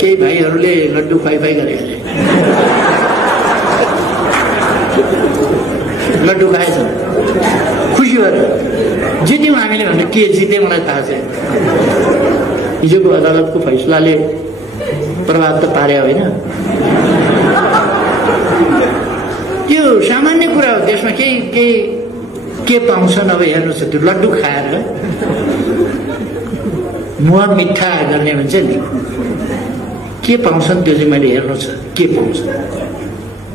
केही भाइहरूले लड्डु खुवाई गरे लड्डु खाएछ खुसी भएर जित्यौँ हामीले भन्दा के जिते मलाई थाहा छैन। हिजोको अदालतको फैसलाले प्रभाव त पारे होइन, त्यो सामान्य कुरा हो। देशमा के पाउँछन् अब हेर्नुहोस्, त्यो लड्डु खाएर मुहा मिठा गर्ने भन्छ नि, के पाउँछन् त्यो चाहिँ मैले हेर्नु छ के पाउँछ।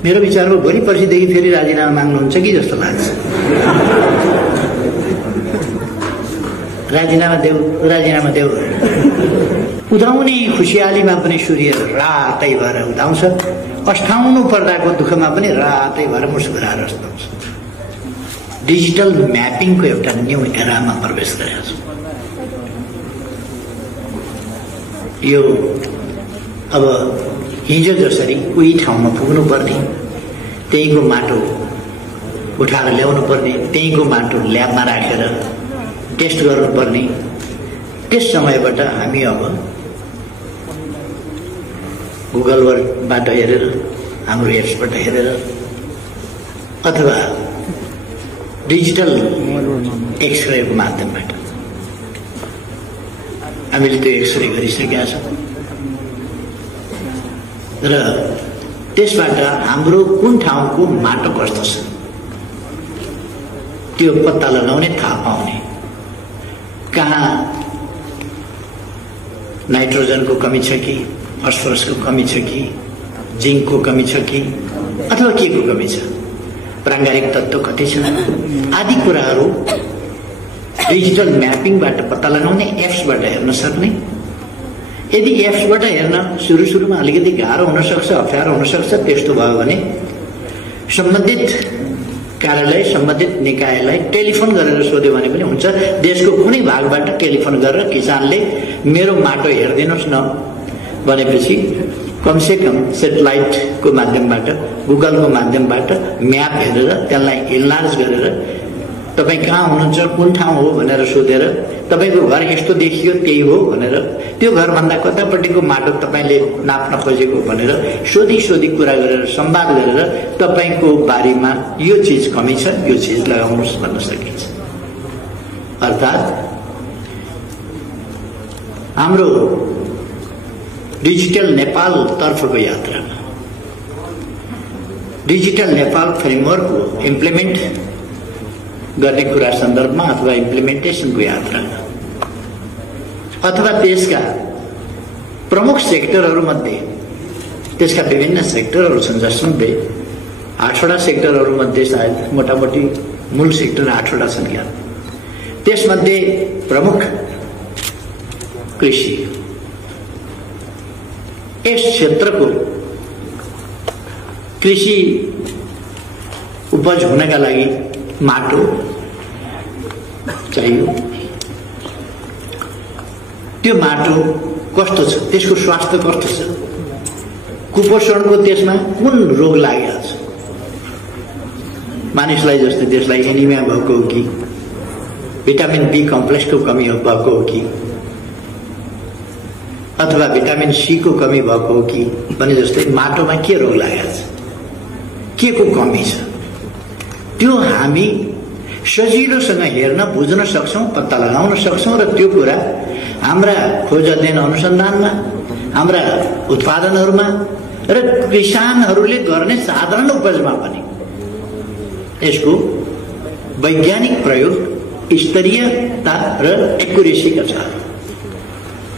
मेरो विचारमा भोलि पर्सिदेखि फेरि राजीनामा माग्नुहुन्छ कि जस्तो लाग्छ। राजीनामा देऊ उदाउने खुसियालीमा पनि सूर्य रातै भएर उदाउँछ, अस्ठाउनु पर्दाको दुःखमा पनि रातै भएर मुस्कुराएर अस्ताउँछ। डिजिटल म्यापिङको एउटा न्यू एरामा प्रवेश गरेको छ। यो अब हिजो जसरी उही ठाउँमा पुग्नु पर्ने, त्यहीँको माटो उठाएर ल्याउनु पर्ने, त्यहीँको माटो ल्याबमा राखेर टेस्ट गर्नुपर्ने, त्यस समयबाट हामी अब गुगलबाट हेरेर, हाम्रो एप्सबाट हेरेर अथवा डिजिटल एक्सरेको माध्यमबाट हामीले त्यो एक्सरे गरिसकेका छौँ र त्यसबाट हाम्रो कुन ठाउँको माटो कस्तो छ त्यो पत्ता लगाउने, थाहा पाउने, कहाँ नाइट्रोजनको कमी छ कि, फस्फरसको कमी छ कि, जिङ्कको कमी छ कि, अथवा के को कमी छ, प्राङ्गारिक तत्त्व कति छ आदि कुराहरू डिजिटल म्यापिङबाट पत्ता लगाउने, एप्सबाट हेर्न सक्ने। यदि एप्सबाट हेर्न सुरुमा अलिकति गाह्रो हुन सक्छ, अप्ठ्यारो हुन सक्छ, त्यस्तो भयो भने सम्बन्धित कार्यालय, सम्बन्धित निकायलाई टेलिफोन गरेर सोध्यो भने पनि हुन्छ। देशको कुनै भागबाट टेलिफोन गरेर किसानले मेरो माटो हेरिदिनुहोस् न भनेपछि कमसे कम सेटेलाइटको माध्यमबाट, गुगलको माध्यमबाट म्याप हेरेर त्यसलाई इन्लार्ज गरेर तपाईँ कहाँ हुनुहुन्छ, कुन ठाउँ हो भनेर सोधेर तपाईँको घर यस्तो देखियो त्यही हो भनेर, त्यो घरभन्दा कतापट्टिको माटो तपाईँले नाप्न खोजेको भनेर सोधी कुरा गरेर संवाद गरेर तपाईँको बारीमा यो चिज कमी छ, यो चिज लगाउनुहोस् भन्न सकिन्छ। अर्थात् हाम्रो डिजिटल नेपाल तर्फको यात्रामा, डिजिटल नेपाल फ्रेमवर्कको इम्प्लिमेन्ट गर्ने कुरा सन्दर्भमा अथवा इम्प्लिमेन्टेसनको यात्रामा अथवा त्यसका प्रमुख सेक्टरहरूमध्ये, त्यसका विभिन्न सेक्टरहरू छन् जसमध्ये 8वटा सेक्टरहरूमध्ये सायद मोटामोटी मूल सेक्टर 8वटा छन् यहाँ। त्यसमध्ये प्रमुख कृषि, यस क्षेत्रको कृषि उपज हुनका लागि माटो चाहियो। त्यो माटो कस्तो छ, त्यसको स्वास्थ्य कस्तो छ, कुपोषणको त्यसमा कुन रोग लागेको छ, मानिसलाई जस्तै त्यसलाई एनिमिया भएको हो कि, भिटामिन बी कम्प्लेक्सको कमी भएको हो कि, अथवा भिटामिन सी को कमी भएको हो कि भने जस्तै माटोमा के रोग लागेको छ, के को कमी छ, त्यो हामी सजिलोसँग हेर्न, बुझ्न सक्छौं, पत्ता लगाउन सक्छौं र त्यो कुरा हाम्रा खोज अध्ययन अनुसन्धानमा, हाम्रा उत्पादनहरूमा र किसानहरूले गर्ने साधारण उपजमा पनि यसको वैज्ञानिक प्रयोग, स्तरीयता र एक्युरेसीका साथ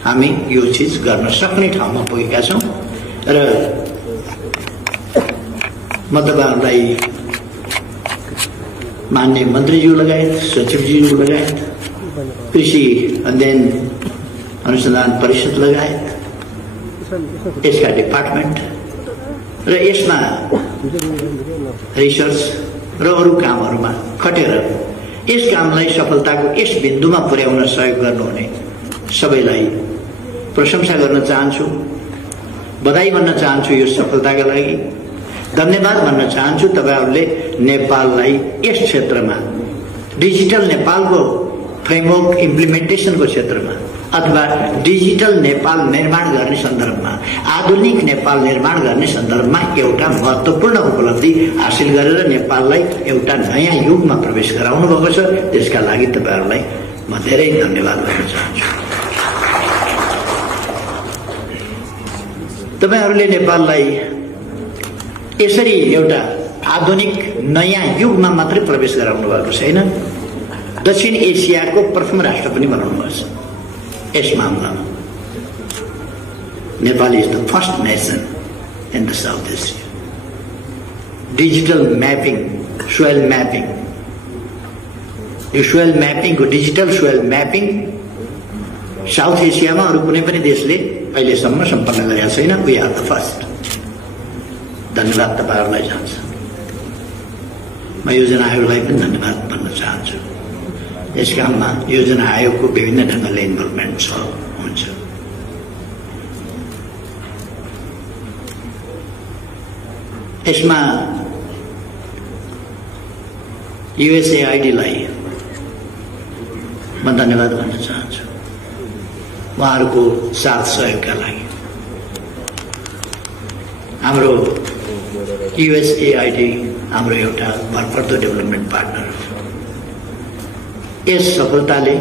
हामी यो चीज गर्न सक्ने ठाउँमा पुगेका छौं र म तपाईहरुलाई माननीय मन्त्रीज्यू लगायत, सचिवज्यू लगायत, कृषि अध्ययन अनुसन्धान परिषद लगायत यसका डिपार्टमेन्ट र यसमा रिसर्च र अरू कामहरुमा खटेर यस कामलाई सफलताको यस बिन्दुमा पुर्याउन सहयोग गर्नुहुने सबैलाई प्रशंसा गर्न चाहन्छु, बधाई भन्न चाहन्छु यो सफलताका लागि, धन्यवाद भन्न चाहन्छु। तपाईहरुले नेपाललाई यस क्षेत्रमा डिजिटल नेपालको फ्रेमवर्क इम्प्लिमेन्टेसनको क्षेत्रमा अथवा डिजिटल नेपाल निर्माण गर्ने सन्दर्भमा, आधुनिक नेपाल निर्माण गर्ने सन्दर्भमा एउटा महत्त्वपूर्ण उपलब्धि हासिल गरेर नेपाललाई एउटा नयाँ युगमा प्रवेश गराउनु भएको छ। त्यसका लागि तपाईहरुलाई म धेरै धन्यवाद दिन चाहन्छु। तपाईहरुले नेपाललाई यसरी एउटा आधुनिक नयाँ युगमा मात्रै प्रवेश गराउनु भएको छैन, दक्षिण एसियाको प्रथम राष्ट्र पनि बनाउनु भएको छ। यस मामलामा Nepal is the first nation in the South Asia. Digital mapping, soil mapping, यो सोयल म्यापिङको डिजिटल सोयल म्यापिङ साउथ एसियामा अरू कुनै पनि देशले अहिलेसम्म सम्पन्न गरेका छैन। We are the first. धन्यवाद तपाईहरुलाई चाहन्छु। म योजना आयोगलाई पनि धन्यवाद भन्न चाहन्छु। यस काममा योजना आयोगको विभिन्न ढंगले इन्भल्भमेन्ट छ हुन्छ। यसमा युएसएआईडीलाई म धन्यवाद भन्न चाहन्छु उहाँहरूको साथ सहयोगका लागि। हाम्रो युएसएआईडी हाम्रो एउटा भरपर्दो डेभलपमेन्ट पार्टनर हो। यस सफलताले,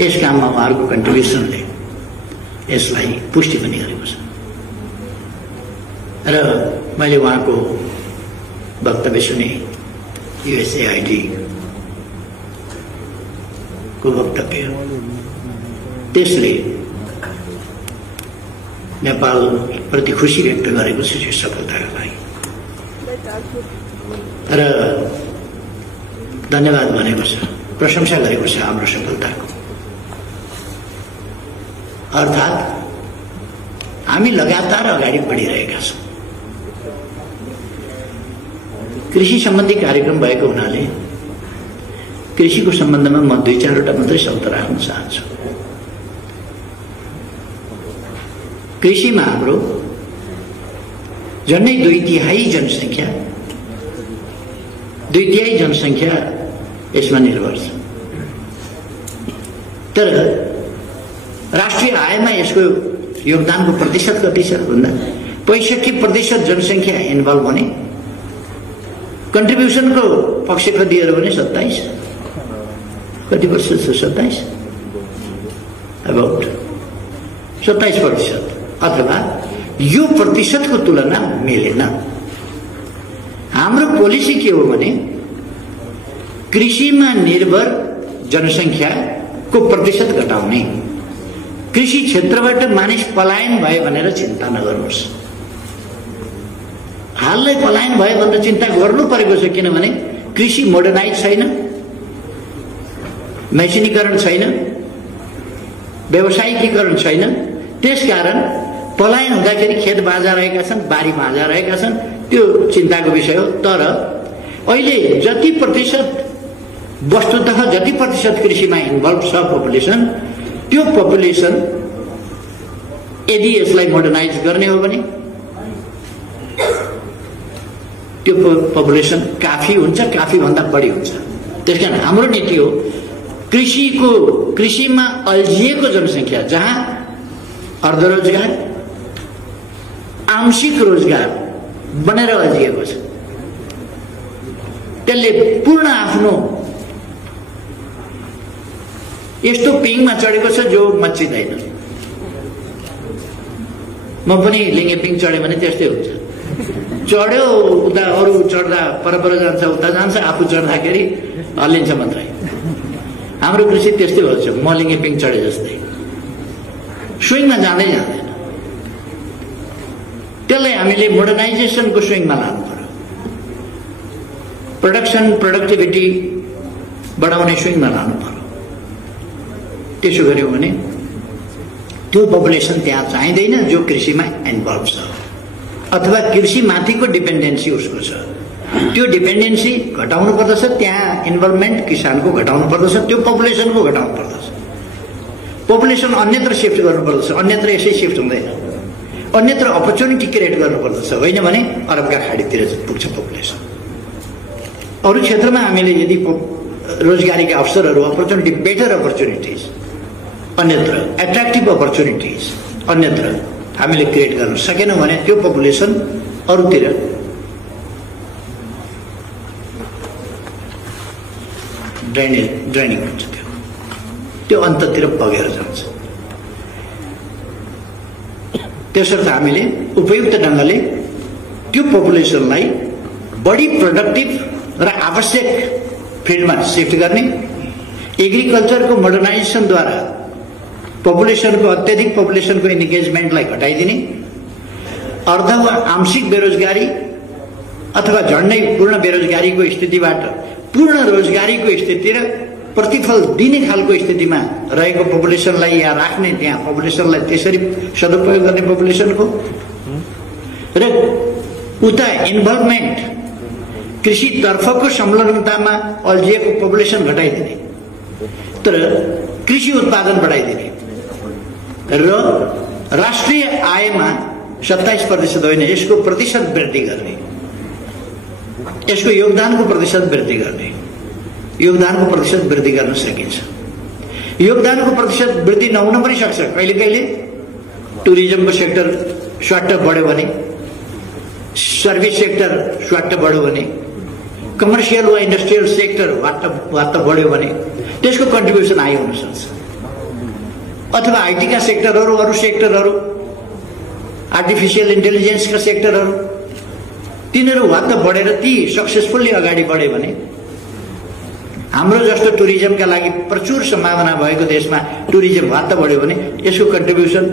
यस काममा उहाँहरूको कन्ट्रिब्युसनले यसलाई पुष्टि पनि गरेको छ र मैले उहाँको वक्तव्य सुने। युएसएआईडी को वक्तव्य, त्यसले नेपाल प्रति खुशी व्यक्त गरेको छ यो सफलताका लागि र धन्यवाद भनेको छ, प्रशंसा गरेको छ हाम्रो सफलताको। अर्थात् हामी लगातार अगाडि बढिरहेका छौं। कृषि सम्बन्धी कार्यक्रम भएको हुनाले कृषिको सम्बन्धमा म 2-4 वटा मात्रै शब्द राख्न चाहन्छु। कृषिमा हाम्रो झन्डै 2/3 जनसंख्या यसमा निर्भर छ। तर राष्ट्रिय आयमा यसको योगदानको प्रतिशत कति छ भन्दा 65% जनसंख्या इन्भल्भ हुने, कन्ट्रिब्युसनको पक्ष कति हो भने 27 कति प्रतिशत छ? 27 अबाउट 27%। अथवा यो प्रतिशतको तुलना मिलेन। हाम्रो पोलिसी के हो भने कृषिमा निर्भर जनसंख्याको प्रतिशत घटाउने, कृषि क्षेत्रबाट मानिस पलायन भए भनेर चिन्ता नगर्नुहोस्। हाललाई पलायन भयो भनेर चिन्ता गर्नु परेको छ, किनभने कृषि मोडर्नाइज छैन, मेसिनीकरण छैन, व्यावसायिकीकरण छैन। त्यसकारण पलायन हुँदाखेरि खेत बाजा रहेका छन्, बारी बाजा रहेका छन्, त्यो चिन्ताको विषय हो। तर अहिले जति प्रतिशत वस्तुतः जति प्रतिशत कृषिमा इन्भल्भ छ पपुलेसन, त्यो पपुलेसन यदि यसलाई मोडर्नाइज गर्ने हो भने त्यो पपुलेसन काफी हुन्छ, काफी भन्दा बढी हुन्छ। त्यसकारण हाम्रो नीति हो कृषिमा अल्झिएको जनसंख्या, जहाँ अर्धरोजगार आंशिक रोजगार बनेर अल्झिएको छ, त्यसले पूर्ण आफ्नो यस्तो पिङमा चढेको छ जो मच्चिँदैन। म पनि लिङ्गे पिङ चढे भने त्यस्तै हुन्छ। चढ्यो उता, अरू चढ्दा परपर जान्छ, उता जान्छ, आफू चढ्दाखेरि हल्लिन्छ मात्रै। हाम्रो कृषि त्यस्तै हुन्छ, म लिङ्गे पिङ चढे जस्तै स्विङमा जाँदै जाँदैन। त्यसलाई हामीले मोडर्नाइजेसनको स्विङमा लानु पर्यो, प्रोडक्सन प्रोडक्टिभिटी बढाउने स्विङमा लानु पर्यो। त्यसो गर्यो भने त्यो पपुलेसन त्यहाँ चाहिँदैन जो कृषिमा इन्भल्भ छ, अथवा कृषिमाथिको डिपेन्डेन्सी उसको छ। त्यो डिपेन्डेन्सी घटाउनु पर्दछ, त्यहाँ इन्भल्भमेन्ट किसानको घटाउनु पर्दछ, त्यो पपुलेसनको घटाउनु पर्दछ। पपुलेसन अन्यत्र शिफ्ट गर्नुपर्दछ, अन्यत्र यसै शिफ्ट हुँदैन, अन्यत्र अपर्च्युनिटी क्रिएट गर्नुपर्दछ, होइन भने अरबका खाडीतिर पुग्छ पपुलेसन। अरू क्षेत्रमा हामीले यदि रोजगारीका अवसरहरू, अपर्च्युनिटी, बेटर अपर्च्युनिटिज अन्यत्र एट्र्याक्टिभ अपर्च्युनिटिज अन्यत्र हामीले क्रिएट गर्न सकेनौँ भने त्यो पपुलेसन अरूतिर ड्रेनिङ हुन्छ, त्यो अन्ततिर बगेर जान्छ। त्यसर्थ हामीले उपयुक्त ढङ्गले त्यो पपुलेसनलाई बढी प्रोडक्टिभ र आवश्यक फिल्डमा सिफ्ट गर्ने, एग्रिकल्चरको मोडर्नाइजेसनद्वारा पपुलेसनको अत्यधिक पपुलेसनको इन्गेजमेन्टलाई घटाइदिने, अर्ध वा आंशिक बेरोजगारी अथवा झन्डै पूर्ण बेरोजगारीको स्थितिबाट पूर्ण रोजगारीको स्थिति र प्रतिफल दिने खालको स्थितिमा रहेको पपुलेसनलाई यहाँ राख्ने, त्यहाँ पपुलेसनलाई त्यसरी सदुपयोग गर्ने पपुलेसनको, र उता इन्भल्भमेन्ट कृषितर्फको संलग्नतामा अल्झिएको पपुलेसन घटाइदिने, तर कृषि उत्पादन बढाइदिने र राष्ट्रिय आयमा 27% होइन यसको प्रतिशत वृद्धि गर्ने, यसको योगदानको प्रतिशत वृद्धि गर्ने, योगदानको प्रतिशत वृद्धि गर्न सकिन्छ। योगदानको प्रतिशत वृद्धि नहुन पनि सक्छ। कहिले कहिले टुरिज्मको सेक्टर स्वाट्ट बढ्यो भने, सर्भिस सेक्टर स्वाट्ट बढ्यो भने, कमर्सियल वा इन्डस्ट्रियल सेक्टर वाट्ट बढ्यो भने त्यसको कन्ट्रिब्युसन हाई हुन सक्छ। अथवा आइटीका सेक्टरहरू, अरू सेक्टरहरू, आर्टिफिसियल इन्टेलिजेन्सका सेक्टरहरू, तिनीहरू वात्त बढेर ती सक्सेसफुल्ली अगाडि बढ्यो भने, हाम्रो जस्तो टुरिज्मका लागि प्रचुर सम्भावना भएको देशमा टुरिज्म वात्त बढ्यो भने यसको कन्ट्रिब्युसन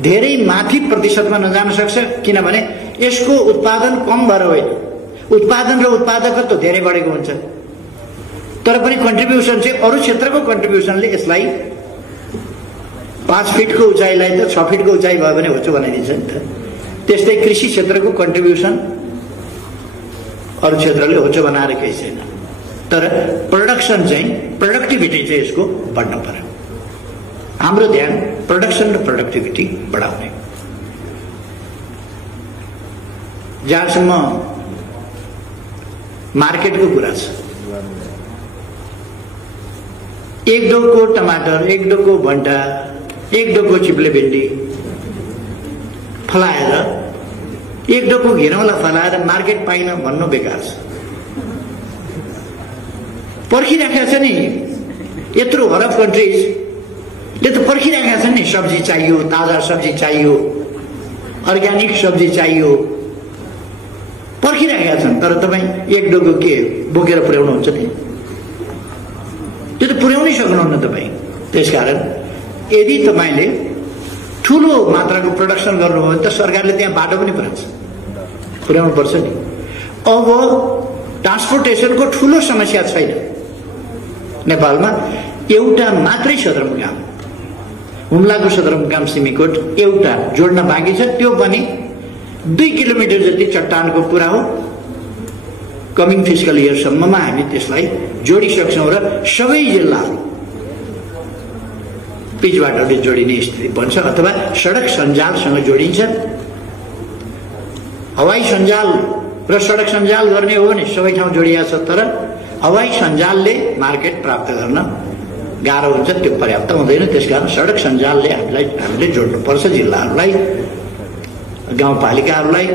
धेरै माथि प्रतिशतमा नजान सक्छ। किनभने यसको उत्पादन कम भएर होइन, उत्पादन र उत्पादकत्व धेरै बढेको हुन्छ, तर पनि कन्ट्रिब्युसन चाहिँ अरू क्षेत्रको कन्ट्रिब्युसनले यसलाई 5 फिटको उचाइलाई त 6 फिटको उचाइ भयो भने होचो बनाइदिन्छ नि त। त्यस्तै कृषि क्षेत्रको कन्ट्रिब्युसन अरू क्षेत्रले होचो बनाएर केही छैन, तर प्रोडक्सन चाहिँ, प्रोडक्टिभिटी चाहिँ यसको बढ्न पर्यो। हाम्रो ध्यान प्रोडक्सन र प्रोडक्टिभिटी बढाउने। जहाँसम्म मार्केटको कुरा छ, एक डोको टमाटर, एक डोको भन्टा, एक डोको चिप्ले भिन्डी फलाएर, एक डोको घिरौँला फलाएर मार्केट पाइन भन्नु बेकार छ। पर्खिराखेका छ नि, यत्रो अरब कन्ट्रिजले त पर्खिराखेका छन् नि, सब्जी चाहियो, ताजा सब्जी चाहियो, अर्ग्यानिक सब्जी चाहियो, पर्खिराखेका छन्। तर तपाईँ एक डोको के बोकेर पुर्याउनुहुन्छ नि? त्यो त पुर्याउनै सक्नुहुन्न तपाईँ। त्यसकारण यदि तपाईँले ठुलो मात्राको प्रोडक्सन गर्नुभयो भने त सरकारले त्यहाँ बाटो पनि पुर्याउनु पर्छ नि। अब ट्रान्सपोर्टेसनको ठुलो समस्या छैन नेपालमा। एउटा मात्रै सदरमुकाम, हुम्लाको सदरमुकाम सिमीकोट एउटा जोड्न बाँकी छ, त्यो पनि 2 किलोमिटर जति चट्टानको कुरा हो। कमिङ फिस्कल इयरसम्ममा हामी त्यसलाई जोडिसक्छौँ र सबै जिल्लाहरू पिच बाटोले जोडिने स्थिति बन्छ, अथवा सडक सञ्जालसँग जोडिन्छ। हवाई सञ्जाल र सडक सञ्जाल गर्ने हो भने सबै ठाउँ जोडिया छ, तर हवाई सञ्जालले मार्केट प्राप्त गर्न गाह्रो हुन्छ, त्यो पर्याप्त हुँदैन। त्यसकारण सडक सञ्जालले हामीले जोड्नुपर्छ जिल्लाहरूलाई, गाउँपालिकाहरूलाई।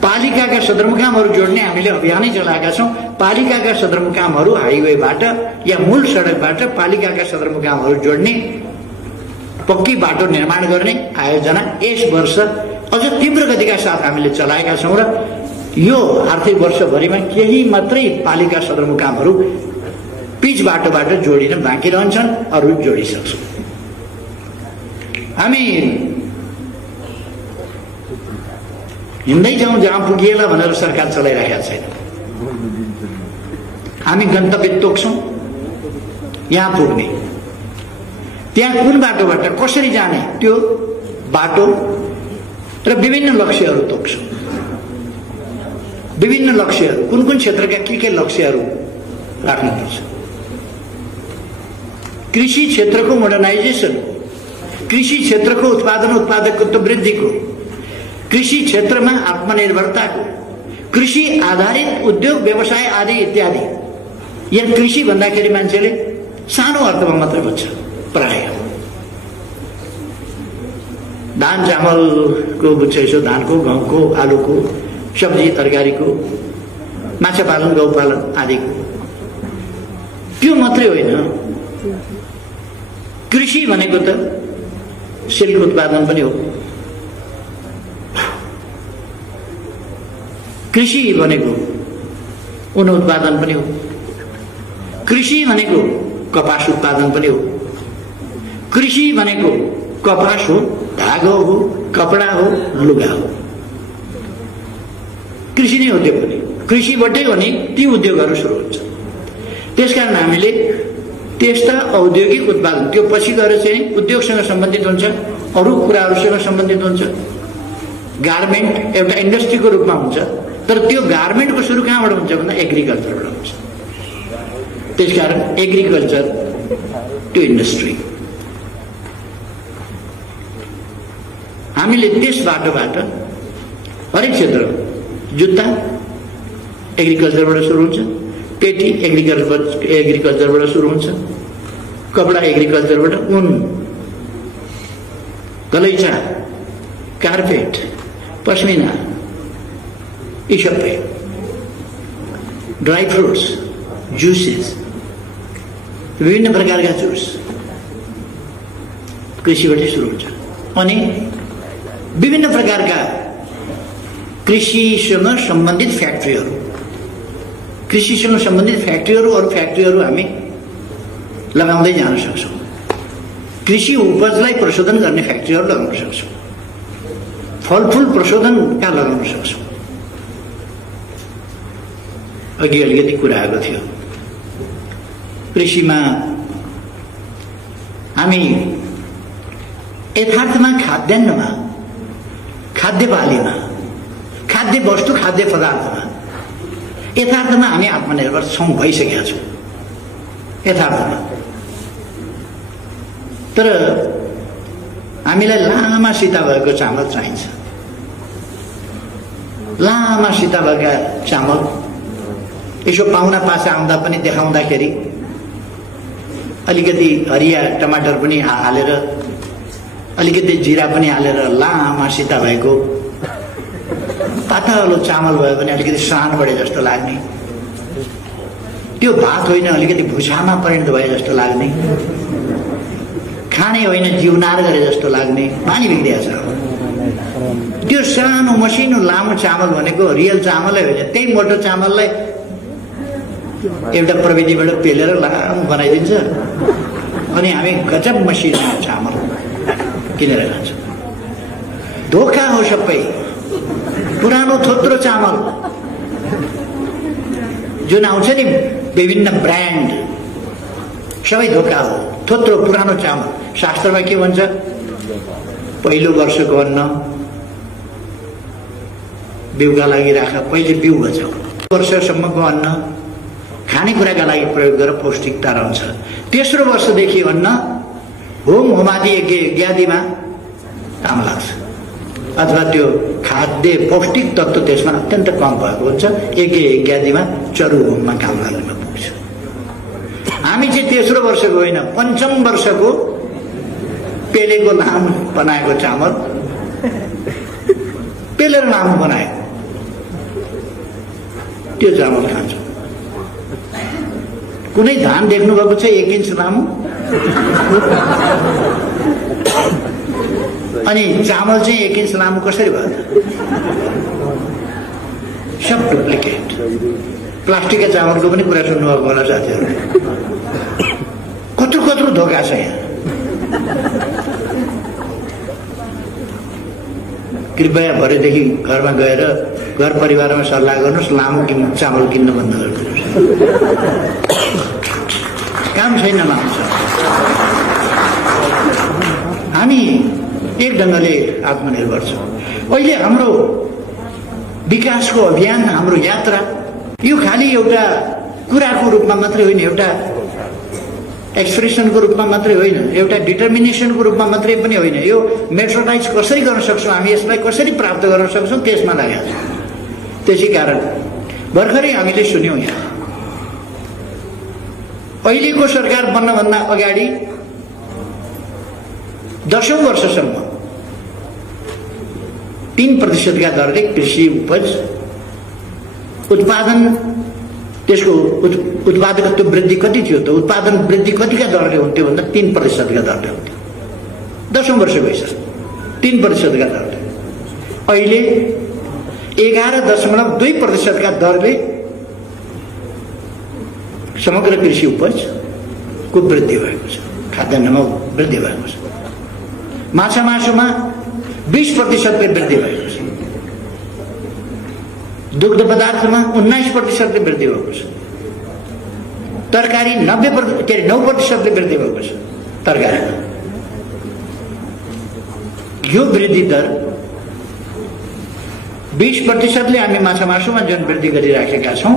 पालिकाका सदरमुकामहरू जोड्ने हामीले अभियानै चलाएका छौँ। पालिकाका सदरमुकामहरू हाइवेबाट या मूल सडकबाट पालिकाका सदरमुकामहरू जोड्ने पक्की बाटो निर्माण गर्ने आयोजना यस वर्ष अझ तीव्र गतिका साथ हामीले चलाएका छौँ र यो आर्थिक वर्षभरिमा केही मात्रै पालिका सदरमुकामहरू पिच बाटोबाट जोडिन बाँकी रहन्छन्, अरू जोडिसक्छौँ। हामी हिँड्दै जाउँ जहाँ पुगिएला भनेर सरकार चलाइरहेका छैन। हामी गन्तव्य तोक्छौँ, यहाँ पुग्ने, त्यहाँ कुन बाटोबाट कसरी जाने त्यो बाटो र विभिन्न लक्ष्यहरू तोक्छौँ। विभिन्न लक्ष्यहरू, कुन कुन क्षेत्रका के लक्ष्यहरू राख्नुपर्छ। कृषि क्षेत्रको मोडर्नाइजेसन, कृषि क्षेत्रको उत्पादकत्व वृद्धिको, कृषि क्षेत्रमा आत्मनिर्भरताको, कृषि आधारित उद्योग व्यवसाय आदि इत्यादि। यहाँ कृषि भन्दाखेरि मान्छेले सानो अर्थमा मात्रै बुझ्छ प्राय। धान चामलको बुच्छेसो, धानको, गहुँको, आलुको, सब्जी तरकारीको, माछा पालन, गौ पालन आदिको। त्यो मात्रै होइन, कृषि भनेको त सिल्क उत्पादन पनि हो। कृषि भनेको ऊन उत्पादन पनि हो। कृषि भनेको कपास उत्पादन पनि हो। कृषि भनेको कपास हो, धागो हो, कपडा हो, लुगा हो। कृषि नै हो त्यो पनि। कृषिबाटै हो नि ती उद्योगहरू सुरु हुन्छ। त्यसकारण हामीले त्यस्ता औद्योगिक उत्पादन, त्यो पछि गएर चाहिँ उद्योगसँग सम्बन्धित हुन्छ, अरू कुराहरूसँग सम्बन्धित हुन्छ। गार्मेन्ट एउटा इन्डस्ट्रीको रूपमा हुन्छ, तर त्यो गार्मेन्टको सुरु कहाँबाट हुन्छ भन्दा एग्रिकल्चरबाट हुन्छ। त्यसकारण एग्रिकल्चर टु इन्डस्ट्री। हामीले त्यस बाटोबाट हरेक क्षेत्र, जुत्ता एग्रिकल्चरबाट सुरु हुन्छ, पेटी एग्रिकल्चरबाट सुरु हुन्छ, कपडा एग्रिकल्चरबाट, ऊन, गलैँचा, कार्पेट, पश्मिना, यी सबै, ड्राई फ्रुट्स, जुसेस, विभिन्न प्रकारका जुस कृषिबाटै सुरु हुन्छ। अनि विभिन्न प्रकारका कृषिसँग सम्बन्धित फ्याक्ट्रीहरू, कृषिसँग सम्बन्धित फ्याक्ट्रीहरू, अरू फ्याक्ट्रीहरू हामी लगाउँदै जान सक्छौँ। कृषि उपजलाई प्रशोधन गर्ने फ्याक्ट्रीहरू लगाउन सक्छौँ। फलफुल प्रशोधनका लगाउन सक्छौँ। अघि अलिकति कुरा आएको थियो, कृषिमा हामी यथार्थमा खाद्यान्नमा, खाद्य बालीमा, खाद्य वस्तु, खाद्य पदार्थमा यथार्थमा हामी आत्मनिर्भर छौँ, भइसकेका छौँ यथार्थमा। तर हामीलाई लामा सिता भएको चामल चाहिन्छ। लामा सिता भएका चामल यसो पाहुना पासा आउँदा पनि देखाउँदाखेरि अलिकति हरिया टमाटर पनि हालेर, अलिकति जिरा पनि हालेर लामा सिता भएको पातलो चामल भयो भने अलिकति सानो बढे जस्तो लाग्ने, त्यो भात होइन अलिकति भुसामा परिणत भए जस्तो लाग्ने, खाने होइन जिउनार गरे जस्तो लाग्ने पानी बिग्रिया छ। त्यो सानो मसिनो लामो चामल भनेको रियल चामलै होइन, त्यही मोटो चामललाई एउटा प्रविधिबाट पेलेर लामो बनाइदिन्छ अनि हामी गजब मसिनो चामल किनेर खान्छौँ। धोका हो सबै। पुरानो थोत्रो चामल जुन आउँछ नि विभिन्न ब्रान्ड, सबै धोका हो। थोत्रो पुरानो चामल, शास्त्रमा के भन्छ, पहिलो वर्षको अन्न बिउका लागि राख, पहिले बिउ बचाऊ। वर्षसम्मको अन्न खानेकुराका लागि प्रयोग गरेर पौष्टिकता रहन्छ। तेस्रो वर्षदेखि अन्न होम होमादि इत्यादिमा काम लाग्छ, अथवा त्यो खाद्य पौष्टिक तत्त्व त्यसमा अत्यन्त कम भएको हुन्छ, इत्यादिमा चरु होममा काम लाग्नमा पुग्छ। हामी चाहिँ तेस्रो वर्षको होइन, पञ्चम वर्षको पेलेको लामो बनाएको चामल, पेलेर लामो बनाएको त्यो चामल खान्छौँ। कुनै धान देख्नुभएको छ 1 इन्च लामो? अनि चामल चाहिँ 1 इन्च लामो कसरी भयो? सब डुप्लिकेट। प्लास्टिकका चामलको पनि कुरा सुन्नुभएको होला साथीहरू। कत्रो कत्रो धोका छ यहाँ। कृपया भरेदेखि घरमा गएर घर परिवारमा सल्लाह गर्नुहोस्, लामो चामल किन्न बन्द गरिदिनुहोस्। काम छैन लामो चामल। हामी एक ढङ्गले आत्मनिर्भर छौँ। अहिले हाम्रो विकासको अभियान, हाम्रो यात्रा यो खालि एउटा कुराको रूपमा मात्रै होइन, एउटा एक्सप्रेसनको रूपमा मात्रै होइन, एउटा डिटर्मिनेसनको रूपमा मात्रै पनि होइन। यो मेट्रोलाइज कसरी गर्न सक्छौँ, हामी यसलाई कसरी प्राप्त गर्न सक्छौँ, त्यसमा लागेको छ। त्यसै कारण भर्खरै हामीले सुन्यौँ यहाँ, अहिलेको सरकार बन्नभन्दा अगाडि 10औं वर्षसम्म 3% का दरले कृषि उपज उत्पादन त्यसको उत्पादकत्व वृद्धि कति थियो त? उत्पादन वृद्धि कतिका दरले हुन्थ्यो भन्दा 3% का दरले हुन्थ्यो। 10औं वर्ष भइसक्यो 3% का दरले। अहिले 11.2% का दरले समग्र कृषि उपजको वृद्धि भएको छ, खाद्यान्नमा वृद्धि भएको छ। माछा मासुमा 20% वृद्धि भएको छ, दुग्ध पदार्थमा 19% वृद्धि भएको छ, तरकारी 9% वृद्धि भएको छ तरकारीमा। यो वृद्धि दर 20% हामी माछा मासुमा जुन वृद्धि गरिराखेका छौं,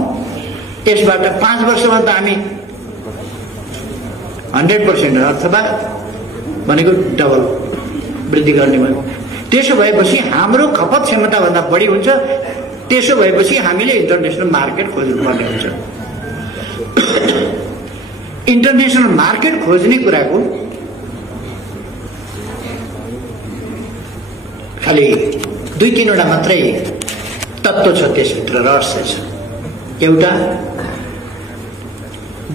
यसबाट 5 वर्षमा त हामी 100% अथवा भनेको डबल वृद्धि गर्ने भयो। त्यसो भएपछि हाम्रो खपत क्षमता भन्दा बढी हुन्छ। त्यसो भएपछि हामीले इन्टरनेशनल मार्केट खोज्नुपर्ने हुन्छ। इन्टरनेशनल मार्केट खोज्ने कुराको खाली 2-3 मात्रै तत्त्व छ, त्यसभित्र रहस्य छ। एउटा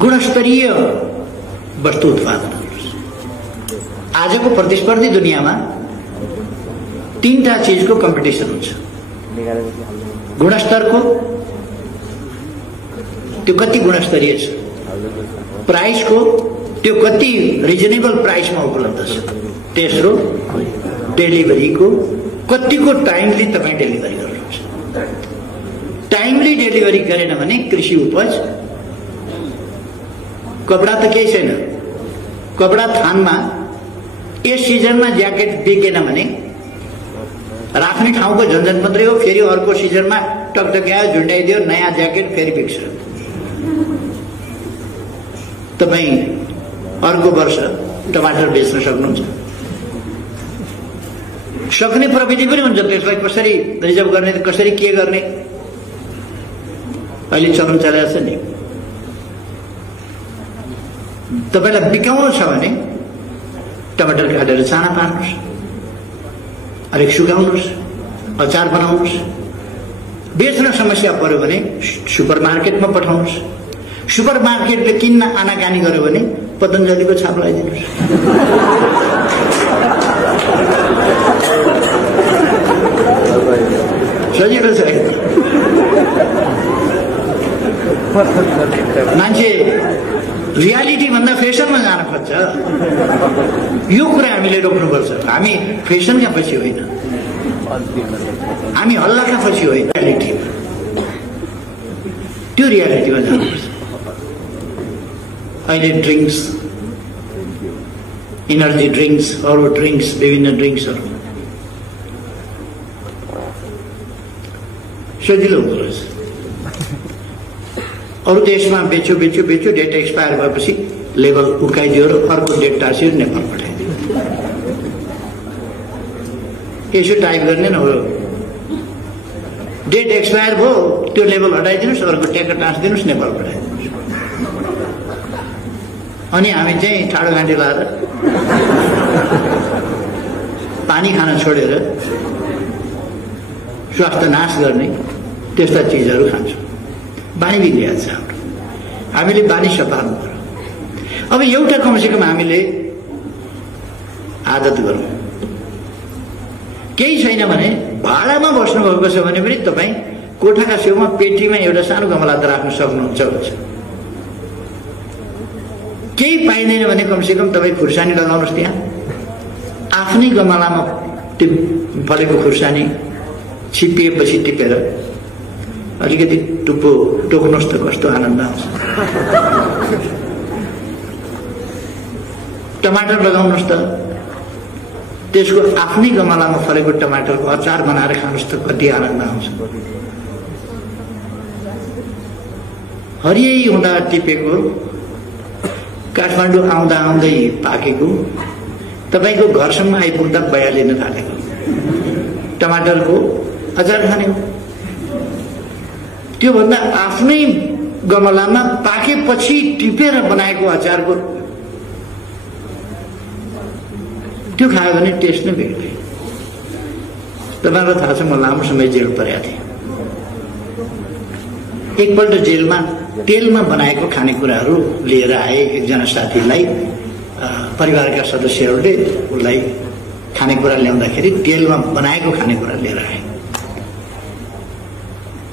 गुणस्तरीय वस्तु उत्पादन। आजको प्रतिस्पर्धी दुनियाँमा 3टा चीजको कम्पिटिसन हुन्छ। गुणस्तरको, त्यो कति गुणस्तरीय छ, प्राइसको, त्यो कति रिजनेबल प्राइसमा उपलब्ध छ, तेस्रो डेलिभरीको, कतिको टाइमली तपाईँ डेलिभरी गर्नुहुन्छ। टाइमली डेलिभरी गरेन भने कृषि उपज, कपडा त केही छैन, कपडा थानमा यस सिजनमा ज्याकेट बिकेन भने राख्ने ठाउँको झन्झट मात्रै हो। फेरि अर्को सिजनमा टकटक्यायो, झुन्डाइदियो, नयाँ ज्याकेट फेरि बिक्छ। तपाईँ अर्को वर्ष टमाटर बेच्न सक्नुहुन्छ। सक्ने प्रविधि पनि हुन्छ। त्यसलाई कसरी रिजर्भ गर्ने, कसरी के गर्ने, अहिले चलन चलिरहेको छ नि। तपाईलाई बिकाउनु छ भने टमाटर काटेर चाना पार्नुहोस्, अलिक सुकाउनुहोस्, अचार बनाउनुहोस्। बेच्न समस्या पर्यो भने सुपर मार्केटमा पठाउनुहोस्। सुपर मार्केटले किन्न आनाकानी गर्यो भने पतञ्जलिको छाप लगाइदिनुहोस्। सजिलो छ। मान्छे रियालिटी भन्दा फेसनमा जान खोज्छ। यो कुरा हामीले रोक्नुपर्छ। हामी फेसनका पछि होइन, हामी हल्लाका पछि होइन, रियालिटीमा, त्यो रियालिटीमा जानुपर्छ। अहिले ड्रिङ्क्स, इनर्जी ड्रिङ्क्स, अरू ड्रिङ्क्स, विभिन्न ड्रिङ्क्सहरू सजिलो हुँदो रहेछ। अरू देशमा बेच्यो, डेट एक्सपायर भएपछि लेबल उकाइदियो र अर्को डेट टाँसियो, नेपाल पठाइदियो। यसो टाइप गर्ने न हो, डेट एक्सपायर भयो, त्यो लेबल हटाइदिनुहोस्, अर्को ट्याक्क टाँसिदिनुहोस्, नेपाल पठाइदिनुहोस्। अनि हामी चाहिँ ठाडो घाँटी लाएर पानी खान छोडेर स्वास्थ्य नाश गर्ने त्यस्ता चिजहरू खान्छौँ। बानी बिग्रिहाल्छ हाम्रो। हामीले बानी सपार्नु पर्यो। अब एउटा कमसेकम हामीले आदत गरौँ। केही छैन भने भाडामा बस्नु भएको छ भने पनि तपाईँ कोठाका छेउमा पेटीमा एउटा सानो गमला त राख्न सक्नुहुन्छ। केही पाइँदैन भने कमसेकम तपाईँ खुर्सानी लगाउनुहोस्। त्यहाँ आफ्नै गमलामा त्यो फलेको खुर्सानी छिपिएपछि टिपेर अलिकति टुप्पो टोक्नुहोस् त कस्तो आनन्द आउँछ। टमाटर लगाउनुहोस् त, त्यसको आफ्नै गमलामा फलेको टमाटरको अचार बनाएर खानुहोस् त कति आनन्द आउँछ। हरियै हुँदा टिपेको, काठमाडौँ आउँदा आउँदै पाकेको, तपाईँको घरसम्म आइपुग्दा बया लिन थालेको टमाटरको अचार खाने हो। त्योभन्दा आफ्नै गमलामा पाकेपछि टिपेर बनाएको अचारको त्यो खायो भने टेस्ट नै बेग्लै। तपाईहरुलाई थाहा छ म लामो समय जेल परेको थिएँ। एकपल्ट जेलमा तेलमा बनाएको खानेकुराहरू लिएर आए एकजना साथीलाई। परिवारका सदस्यहरूले उसलाई खानेकुरा ल्याउँदाखेरि तेलमा बनाएको खानेकुरा लिएर आए।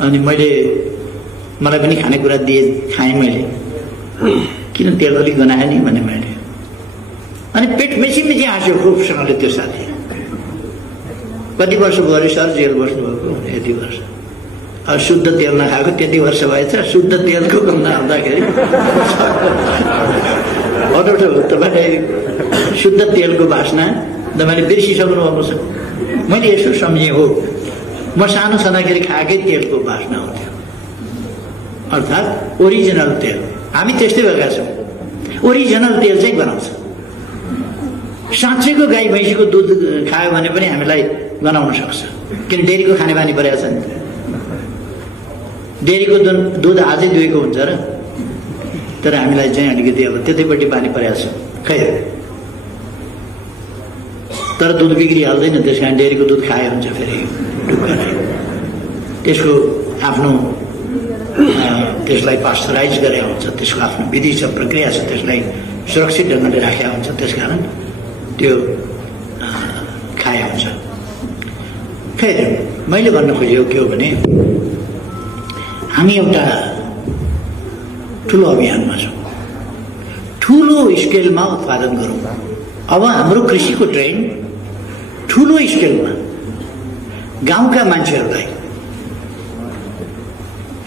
अनि मलाई पनि खानेकुरा दिए, खाएँ मैले। किन तेल अलिक बनाए नि भने मैले। अनि पेट मेची हाँस्यो खुबसँगले त्यो साथी। कति वर्ष भयो अरे सर जेल बस्नुभएको? यति वर्ष। अब शुद्ध तेल नखाएको त्यति वर्ष भएछ। शुद्ध तेलको गन्ध आउँदाखेरि अटोटो तपाईँ शुद्ध तेलको बास्ना तपाईँले बिर्सिसक्नु भएको छ। मैले यसो सम्झेँ हो, म सानो छँदाखेरि खाएकै तेलको बास्ना आउँथ्यो, अर्थात् ओरिजिनल तेल। हामी त्यस्तै भएका छौँ। ओरिजिनल तेल चाहिँ बनाउँछ। साँच्चैको गाई भैँसीको दुध खायो भने पनि हामीलाई गनाउन सक्छ, किन डेरीको खाने बानी परेको छ नि। डेरीको दुध आजै दुहेको हुन्छ र, तर हामीलाई चाहिँ अलिकति अब त्यतैपट्टि बानी परेको छ। खै तर दुध बिग्रिहाल्दैन, त्यस कारण डेरीको दुध खाए हुन्छ फेरि त्यसको आफ्नो त्यसलाई पास्चराइज गरे हुन्छ, त्यसको आफ्नो विधि छ, प्रक्रिया छ, त्यसलाई सुरक्षित ढङ्गले राखेका हुन्छ, त्यसकारण त्यो खाए हुन्छ। खैर मैले भन्न खोजेको के हो भने हामी एउटा ठुलो अभियानमा छौँ। ठुलो स्केलमा उत्पादन गरौँ। अब हाम्रो कृषिको ट्रेन्ड ठुलो स्केलमा गाउँका मान्छेहरूलाई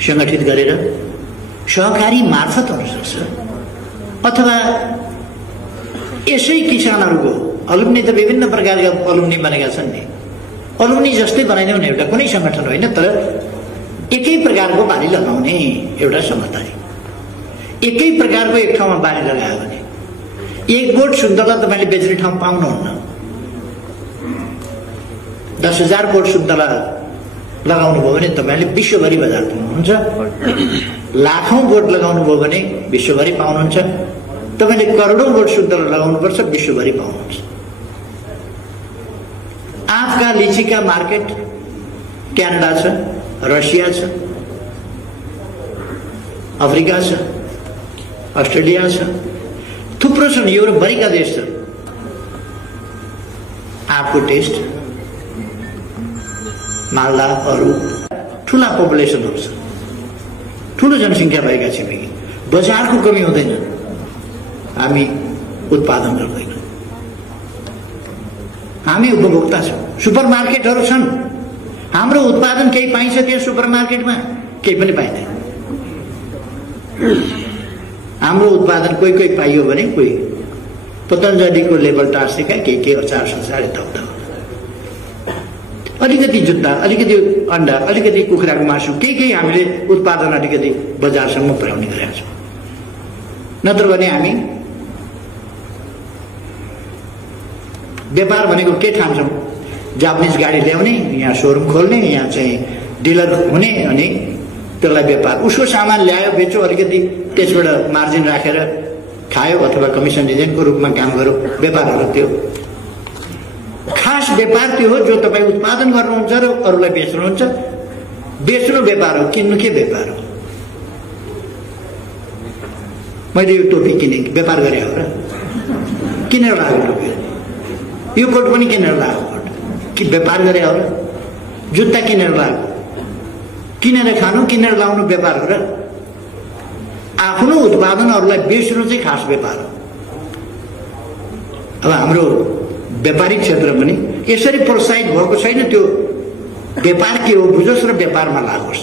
संगठित गरेर सहकारी मार्फत हुन सक्छ, अथवा यसै किसानहरूको अलुम्नी त विभिन्न प्रकारका अलुम्नी बनेका छन् नि। अलुम्नी जस्तै बनाइदिउँ न, एउटा कुनै संगठन होइन, तर एकै प्रकारको बाली लगाउने एउटा समझदारी। एकै प्रकारको एक ठाउँमा बाली लगायो भने 1 बोट सुन्तला तपाईँले बेच्ने ठाउँ पाउनुहुन्न। 10,000 बोट सुन्तला लगाउनु भयो भने तपाईँले विश्वभरि बजार पाउनुहुन्छ। लाखौं बोट लगाउनु भयो भने विश्वभरि पाउनुहुन्छ। तपाईँले करोडौं बोट सुन्तला लगाउनुपर्छ, विश्वभरि पाउनुहुन्छ। आँपका लिचीका मार्केट क्यानाडा छ, रसिया छ, अफ्रिका छ, अस्ट्रेलिया छ, थुप्रो छन्, युरोपभरिका देश छन्। आँपको टेस्ट मालदा अरू ठुला पपुलेसनहरू छ, ठुलो जनसङ्ख्या भएका छिमेकी। बजारको कमी हुँदैन, हामी उत्पादन गर्दैनौँ। हामी उपभोक्ता छौँ। सुपरमार्केटहरू छन्, हाम्रो उत्पादन केही पाइन्छ त्यहाँ सुपरमार्केटमा? केही पनि पाइँदैन। हाम्रो उत्पादन कोही कोही पाइयो भने कोही पतञ्जलीको लेबल टाँसेका के अचार संसार यताउता, अलिकति जुत्ता, अलिकति अन्डा, अलिकति कुखुराको मासु, केही हामीले उत्पादन अलिकति बजारसम्म पुर्याउने गरेका छौँ। नत्र भने हामी व्यापार भनेको के ठान्छौँ? जापानिज गाडी ल्याउने, यहाँ सोरुम खोल्ने, यहाँ चाहिँ डिलर हुने, अनि त्यसलाई व्यापार। उसको सामान ल्यायो, बेच्यो, अलिकति त्यसबाट मार्जिन राखेर खायो, अथवा कमिसन एजेन्टको रूपमा काम गर्यो, व्यापार हो त्यो। खास व्यापार त्यो हो जो तपाईँ उत्पादन गर्नुहुन्छ र अरूलाई बेच्नुहुन्छ। बेच्नु व्यापार हो, किन्नु के व्यापार हो? मैले यो टोपी किने, व्यापार गरे हो र? किनेर लाग्यो टोपी। यो कोट पनि किनेर लाग्यो, कि व्यापार गरे हो र? जुत्ता किनेर लाग्यो, किनेर खानु, किनेर लाउनु व्यापार हो र? आफ्नो उत्पादन अरूलाई बेच्नु चाहिँ खास व्यापार हो। अब हाम्रो व्यापारिक क्षेत्र पनि यसरी प्रोत्साहित भएको छैन। त्यो व्यापार के हो बुझोस् र व्यापारमा लागोस्।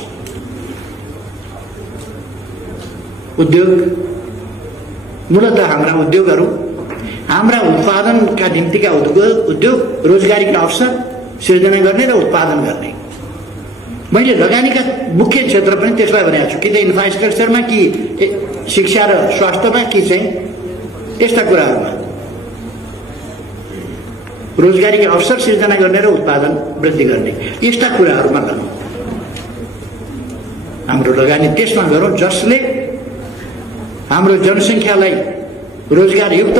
उद्योग, मूलतः हाम्रा उद्योगहरू, हाम्रा उत्पादनका निम्तिका उद्योग रोजगारीका अवसर सृजना गर्ने र उत्पादन गर्ने। मैले लगानीका मुख्य क्षेत्र पनि त्यसलाई भनेको छु, कि त इन्फ्रास्ट्रक्चरमा, कि शिक्षा र स्वास्थ्यमा, कि चाहिँ यस्ता कुराहरूमा रोजगारीका अवसर सृजना गर्ने र उत्पादन वृद्धि गर्ने, यस्ता कुराहरूमा गरौँ। हाम्रो लगानी त्यसमा गरौँ जसले हाम्रो जनसङ्ख्यालाई रोजगारयुक्त